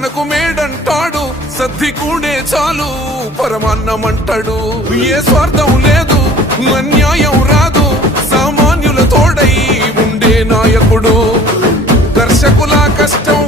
మనకు మేడంటాడు, సద్ది కూడే చాలు పరమాన్నమంటాడు. ఏ స్వార్థం లేదు, అన్యాయం రాదు, సామాన్యుల తోడై ఉండే నాయకుడు. కర్షకుల కష్టం